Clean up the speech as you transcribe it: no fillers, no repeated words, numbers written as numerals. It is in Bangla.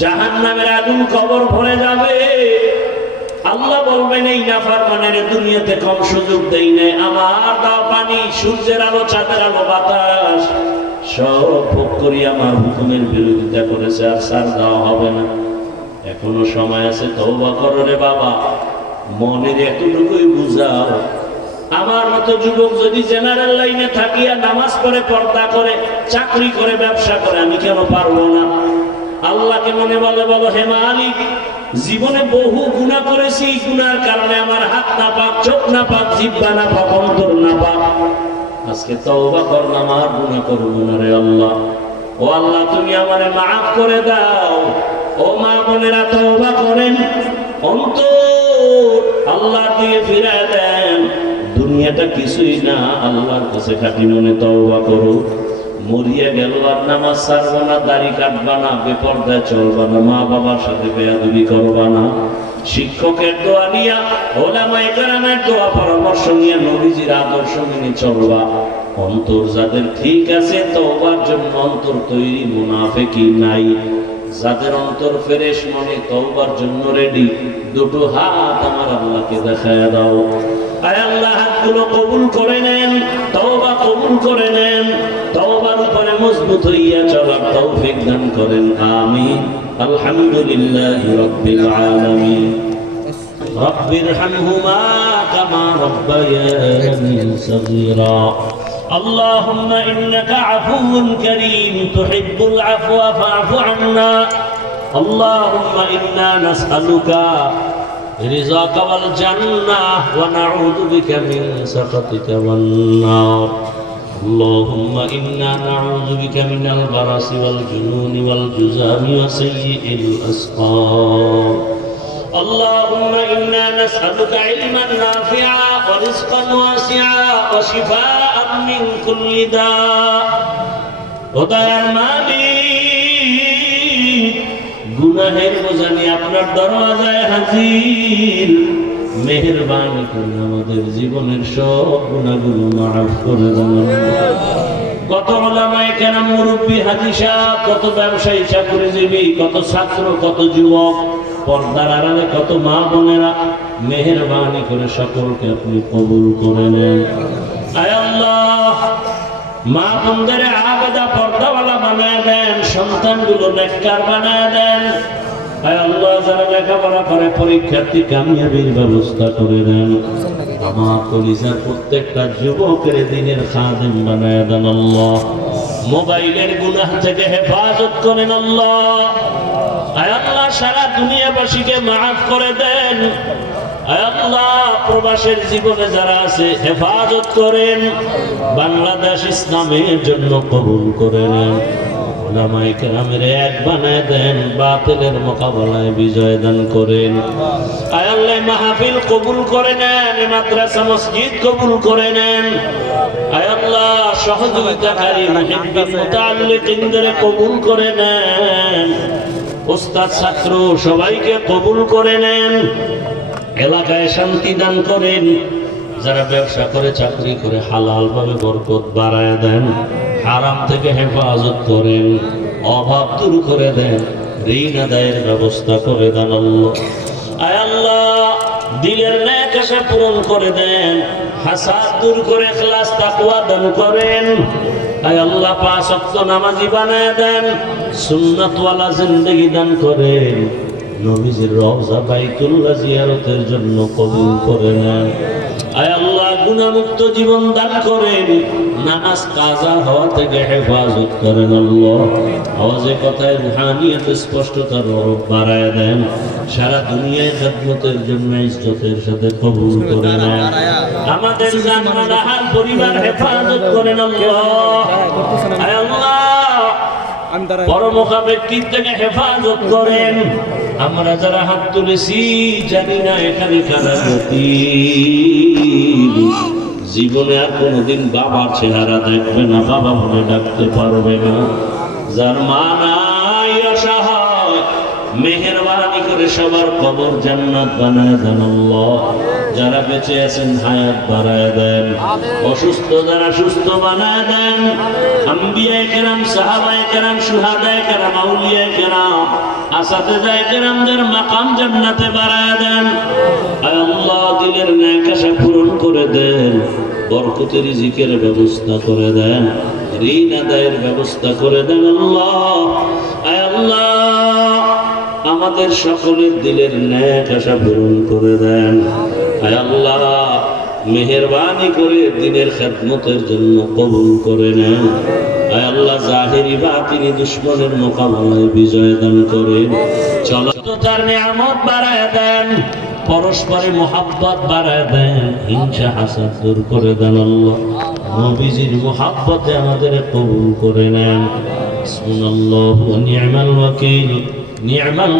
জাহান্নামের আগুন কবর ভরে যাবে। আল্লাহ বলবেন এই নাফরমানের দুনিয়াতে কম সুযোগ দেই নাই, আমার দাও পানি, সূর্যের আলো, চাঁদের আলো, বাতাস সব ভোগ করি, আমার হুকুমের বিরোধিতা করেছে, আর ছাড় দেওয়া হবে না। এখনো সময় আছে, তওবা করো রে বাবা, মনের এতটুকুই বুঝাও। আমার মতো যুবক যদি জেনারেল লাইনে থাকিয়া নামাজ পড়ে, পর্দা করে, চাকরি করে, ব্যবসা করে, আমি কেন পারবো না? আল্লাহকে মনে বলে, বলো হে মালিক, জীবনে বহু গুনাহ করেছি, গুনার কারণে আমার হাত না পাক, চোখ না পাক, জিহ্বা না পাক, অন্তর না পাক। আজকে তওবা করলাম, আর গুনাহ করবো না রে আল্লাহ। ও আল্লাহ, তুমি আমারে মাফ করে দাও। ও মা বোনেরা, তওবা করেন, অন্তর আল্লাহর দিকে ফিরায় দেন। দুনিয়াটা কিছুই না, আল্লাহর কাছে খাঁটি মনে তওবা করো। মরিয়া গেল আর নামাজ ছাড়বা না, দাড়ি কাটবা না, বেপরদায় চলবা না, মা বাবার সাথে বেয়াদবি করবা না, শিক্ষকের দোয়া নিয়া, ওলামায়ে কেরামের দোয়া পরামর্শ নিয়ে, নবীজির আদর্শ মেনে চলবা। অন্তর যাদের ঠিক আছে, তওবার জন্য অন্তর তৈরি, মুনাফিকি নাই। যাদের অন্তর ফ্রেশ, মনে তওবার জন্য রেডি, দুটো হাত আমার আল্লাহকে দেখায় দাও। আয় আল্লাহ, হাতগুলো কবুল করে নেন, তওবা কবুল করে নেন, তওবার উপরে মজবুত হইয়া চলার তৌফিক দান করেন, আমিন। আলহামদুলিল্লাহি রাব্বিল আলামিন। রাব্বিরহামহুমা কামা রাব্বায়ানি সগীরা। اللهم إنك عفو كريم تحب العفو فاعف عنا. اللهم إنا نسألك رضاك والجنة ونعوذ بك من سخطك والنار. اللهم إنا نعوذ بك من البرص والجنون والجذام وسيء الأسقام. اللهم إنا نسألك علما نافعا ورزقا واسعا وشفاء من كل داء. ودايর মালিক, গুনাহের বোঝা নিয়ে আপনার দরওয়াজায় হাজির। মেহেরবানি করে আমাদের জীবনের সব গুনাহগুলো মাফ করে দেন। কত ওলামায়ে কেরাম, মুরব্বী, হাজী সাহেব, কত ব্যবসায়ী, চাকরিজীবী, কত ছাত্র, কত যুবক, পর্দার আড়ালে কত মা বোনেরা, মেহেরবানি করে সকলকে আপনি কবুল করে নেন। আয় আল্লাহ, মা বোনদের আবেদা পর্দাওয়ালা বানায় দেন, সন্তানগুলো নেককার বানায় দেন। আয় আল্লাহ, যারা লেখাপড়া করে পরীক্ষার্থী, কামিয়াবির ব্যবস্থা করে দেন। আমার কলিজার প্রত্যেকটা যুবকের দিনের খাদেম বানায় দেন আল্লাহ। মোবাইলের গুনাহ থেকে হেফাজত করেন আল্লাহ। আয় আল্লাহ, সারা দুনিয়াবাসীকে মাফ করে দেন। আয় আল্লাহ, প্রবাসের জীবনে যারা আছে হেফাজত করেন। বাংলাদেশ ইসলামের জন্য কবুল করে নেন। ওলামায়ে কেরামের এক বানায় দেন, বাতিলের মোকাবেলায় বিজয় দান করেন। আয় আল্লাহ, মাহফিল কবুল করে নেন, মাদ্রাসা মসজিদ কবুল করে নেন। আয় আল্লাহ, সহযোগিতাকারী মুহিব্বিন মুতাআল্লিকিনদের কবুল করে নেন। ওস্তাদ, ছাত্র সবাইকে কবুল করে নেন। এলাকায় শান্তি দান করেন। যারা ব্যবসা করে, চাকরি করে, হালাল ভাবে বরকত বাড়ায় দেন। হারাম থেকে হেফাজত করেন, অভাব দূর করে দেন, ঋণ আদায়ের ব্যবস্থা করে দেন আল্লাহ। আয় আল্লাহ, দিলের নেক আশা পূরণ করে দেন, হাসাদ দূর করে ইখলাস তাকওয়া দান করেন। আয় আল্লাহ, পাঁচ ওয়াক্ত নামাজি বানায় দেন, সুন্নাতওয়ালা জিন্দেগি দান করেন। নবীজির রওজা বাইতুল্লাহ জিয়ারতের জন্য কবুল করে নেন। আয় আল্লাহ, গুনাহমুক্ত জীবন দান করেন, নামাজ কাজা হওয়া থেকে হেফাজত করেন আল্লাহ। আওয়াজে কথায় রুহানিয়ত স্পষ্টতার রূপ বাড়ায় দেন। সারা দুনিয়ায় খিদমতের জন্য ইজ্জতের সাথে কবুল করে নেন। আমাদের জানমাল পরিবার হেফাজত করেন আল্লাহ। আয় আল্লাহ, পরমুখা ব্যক্তির থেকে হেফাজত করেন। আমরা যারা হাত তুলেছি, জানি না এখানে কারা গতি, জীবনে আর কোনোদিন বাবার চেহারা দেখবে না, বাবা বলে ডাকতে পারবে না। যার মা নাই, অসহায়, মেহেরবানি করে সবার কবর জান্নাত বানায় দেন আল্লাহ। যারা বেঁচে আছেন হায়াত বাড়ায় দেন, অসুস্থ যারা সুস্থ বানায় দেন। আম্বিয়ায়ে কেরাম, সাহাবায়ে কেরাম, শুহাদায়ে কেরাম, আউলিয়ায়ে কেরাম, আসাতেজায়ে কেরামদের মাকাম জান্নাতে বাড়ায় দেন। আয় আল্লাহ, দিলের ন্যাক আশা পূরণ করে দেন, বরকতের রিজিকের ব্যবস্থা করে দেন, ঋণ আদায়ের ব্যবস্থা করে দেন। আল্লাহ, আয় আল্লাহ, আমাদের সকলের দিলের ন্যাক আশা পূরণ করে দেন। আয় আল্লাহ, মেহেরবানি করে দিনের খেদমতের জন্য কবুল করে নেন। আয় আল্লাহ, জাহিরি বাতিনি দুশ্মনের মোকাবেলায় বিজয় দান করেন। চলতার নিয়ামত বাড়ায় দেন, পরস্পরে মোহাব্বত বাড়ায় দেন, হিংসা হাসাদ দূর করে দেন। আল্লাহ, নবীজির মোহাব্বতে আমাদের কবুল করে নেন। হাসবুনাল্লাহু ওয়া নি'মাল ওয়াকিল, নি'মাল